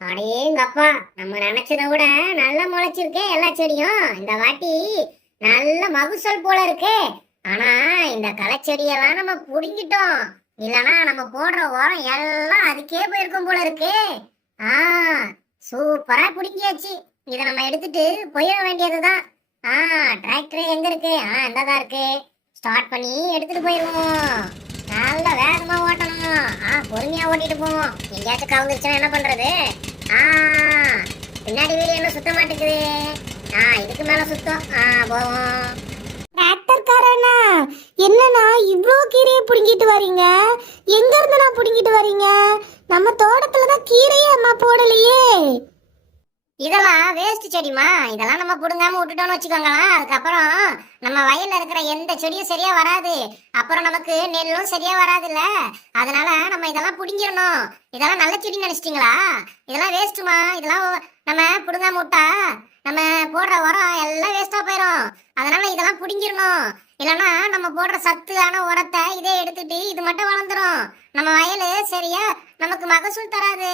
அடேங்கப்பா, நம்ம நினைச்சதை விட நல்லா முளைச்சிருக்கே எல்லா செடியும். இந்த வாட்டி நல்ல மகசூல் போல இருக்கே. ஆனா இந்த களைச்செடியெல்லாம் நம்ம புடுங்கிட்டோம். இல்லனா நம்ம போடுற உரம் எல்லாம் அதுக்கே போயிருக்கும் போல இருக்கே. ஆ, சூப்பரா புடுங்கியாச்சு. இதை நம்ம எடுத்துட்டு போயிட வேண்டியதுதான். ஆ, டிராக்டர் எங்க இருக்கு? இந்ததான் இருக்கு. ஸ்டார்ட் பண்ணி எடுத்துட்டு போயிருவோம். நல்ல வேகமா ஓட்டணும். பொறுமையா ஓட்டிட்டு போவோம். எங்கேயாச்சும் கவுந்துருச்சுன்னா என்ன பண்றது? ஆ, பின்னாடி வீடு என்ன சுத்த மாட்டேங்குது. இதுக்கு மேல சுத்தம். போவோம். டிராக்டர்காரண்ணா, என்னண்ணா இவ்ளோ கீரையை புடுங்கிட்டு வரீங்க? எங்க இருந்துண்ணா புடுங்கிட்டு வரீங்க? நம்ம தோட்டத்துல தான் கீரையே அம்மா போடலையே. இதெல்லாம் வேஸ்ட் செடிமா. இதெல்லாம் நம்ம புடுங்காம விட்டுட்டோம்னு வச்சுக்கோங்களேன், அதுக்கப்புறம் நம்ம வயல்ல இருக்கிற எந்த செடியும் சரியா வராது. அப்புறம் நமக்கு நெல்லும் சரியா வராதுல்ல. அதனால நம்ம இதெல்லாம் புடுங்கிடணும். இதெல்லாம் நல்ல செடி நினைச்சிட்டீங்களா? இதெல்லாம் வேஸ்ட்டுமா. இதெல்லாம் நம்ம புடுங்காம விட்டா நம்ம போடுற உரம் எல்லாம் வேஸ்டா போயிடும். அதனால இதெல்லாம் புடுங்கிடணும். இல்லைன்னா நம்ம போடுற சத்தான உரத்தை இதே எடுத்துட்டு இது மட்டும் வளர்ந்துரும். நம்ம வயலு சரியா நமக்கு மகசூல் தராது.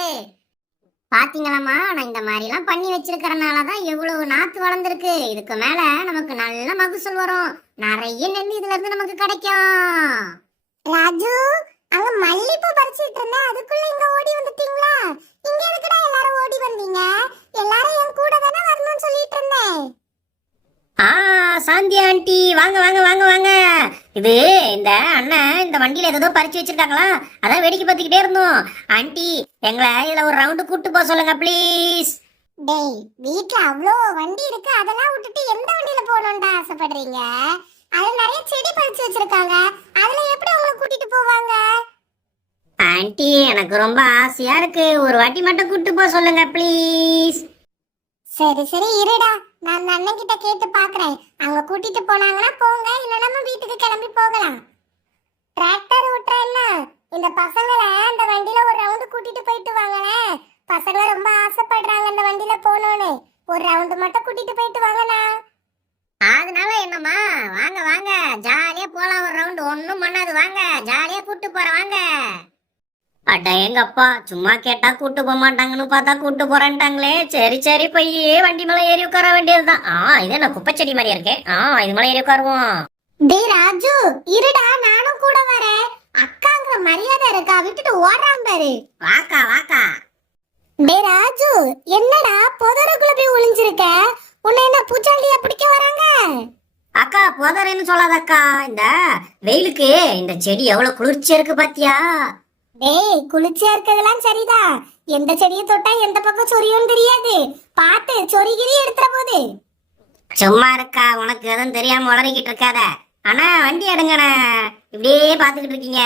பாத்தீங்களாமா, நான் இந்த மாதிரி எல்லாம் பண்ணி வச்சிருக்கிறனாலதான் எவ்வளவு நாத்து வளர்ந்துருக்கு. இதுக்கு மேல நமக்கு நல்ல மகசூல் வரும். நிறைய நெல் இதுல இருந்து நமக்கு கிடைக்கும். ராஜு, அங்க மல்லிப்பூ பறிச்சிட்டு இருந்தேன், அதுக்குள்ள இங்க ஓடி வந்துட்டீங்களா? இங்க எதுக்குடா எல்லாரும் ஓடி வந்தீங்க? எல்லாரும் என் கூட தானே வரணும்னு சொல்லிட்டு இருந்தேன். சாந்தி ஆண்டி, வாங்க வாங்க வாங்க வாங்க. இது இந்த அண்ணன் இந்த வண்டியில ஏதோ பறிச்சு வச்சிருக்காங்களா, அதான் வேடிக்கை பார்த்துக்கிட்டே இருந்தோம். ஆண்டி, எங்களை இதுல ஒரு ரவுண்டு கூட்டு போக சொல்லுங்க ப்ளீஸ். டேய், வீட்ல அவ்வளோ வண்டி இருக்கு, அதெல்லாம் விட்டுட்டு எந்த வண்டியில போகணும்னு ஆசைப்படுறீங்க? அதுல நிறைய செடி பறிச்சு வச்சிருக்காங்க, அதுல எப்படி உங்களை கூட்டிட்டு போவாங்க? ஆண்டி, எனக்கு ரொம்ப ஆசையா இருக்கு. ஒரு வாட்டி மட்டும் கூட்டு போக சொல்லுங்க ப்ளீஸ். சரி சரி இருடா, நான் அந்த அண்ணன் கிட்ட கேட்டு பாக்குறேன். அவங்க கூட்டிட்டு போனாங்கன்னா போங்க, இல்ல நம்ம வீட்டுக்கு கிளம்பி போகலாம். டிராக்டர் விட்டுறேன்னா இந்த பசங்களை அந்த வண்டியில ஒரு ரவுண்டு கூட்டிட்டு போயிட்டு வாங்கண்ணே. பசங்க ரொம்ப ஆசைப்படுறாங்க அந்த வண்டியில போகணும்னு. ஒரு ரவுண்டு மட்டும் கூட்டிட்டு போயிட்டு வாங்கண்ணா. அதனால என்னம்மா, வாங்க வாங்க, ஜாலியா போலாம். ஒரு ரவுண்டு ஒன்னும் பண்ணாது. வாங்க, ஜாலியா கூட்டு போறேன் வாங்க. அட எங்கப்பா, சும்மா கேட்டா கூட்டு போக மாட்டாங்கன்னு பார்த்தா கூட்டு போறேன்ட்டாங்களே. சரி சரி, போய் வண்டி மேல ஏறி உட்கார வேண்டியதுதான். இது என்ன குப்பைச்செடி மாதிரியா இருக்கே. இது மேல ஏறி உட்காருவோம். டேய் ராஜு, இருடா, நானும் கூட வரேன். அக்காங்கிற மரியாதை இருக்கா, விட்டுட்டு ஓடுறான் பாரு. வாக்கா வாக்கா. டேய் ராஜு, என்னடா புதருக்குள்ள போய் ஒளிஞ்சிருக்க? உன்னை என்ன பூச்சாண்டியா பிடிக்க வராங்க? அக்கா, போதறேன்னு சொல்லாதக்கா. இந்த வெயிலுக்கு இந்த செடி எவ்வளவு குளிர்ச்சியா இருக்கு பாத்தியா? டேய், குளிர்ச்சியா இருக்கிறதெல்லாம் சரிதான். எந்த செடியை தொட்டா எந்த பக்கம் சொரியும் தெரியாது. பார்த்து சொரிகிரி எடுத்துற போது. சும்மா இருக்கா, உனக்கு எதுவும் தெரியாம உளறிக்கிட்டு இருக்காத. ஆனா வண்டி எடுங்கண்ணே, இப்படியே பாத்துக்கிட்டு இருக்கீங்க.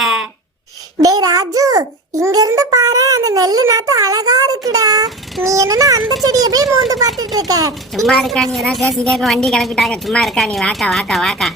டேய் ராஜு, இங்க இருந்து பாரு, அந்த நெல்லு நாத்து அழகா இருக்குடா. நீ என்னன்னா அந்த செடியை போய் மூந்து பாத்துட்டு இருக்க. சும்மா இருக்கா, நீ ஏதாவது பேசிட்டே இருக்க. வண்டி கிளப்பிட்டாங்க. சும்மா இருக்கா நீ, வாக்கா வாக்கா வாக்கா.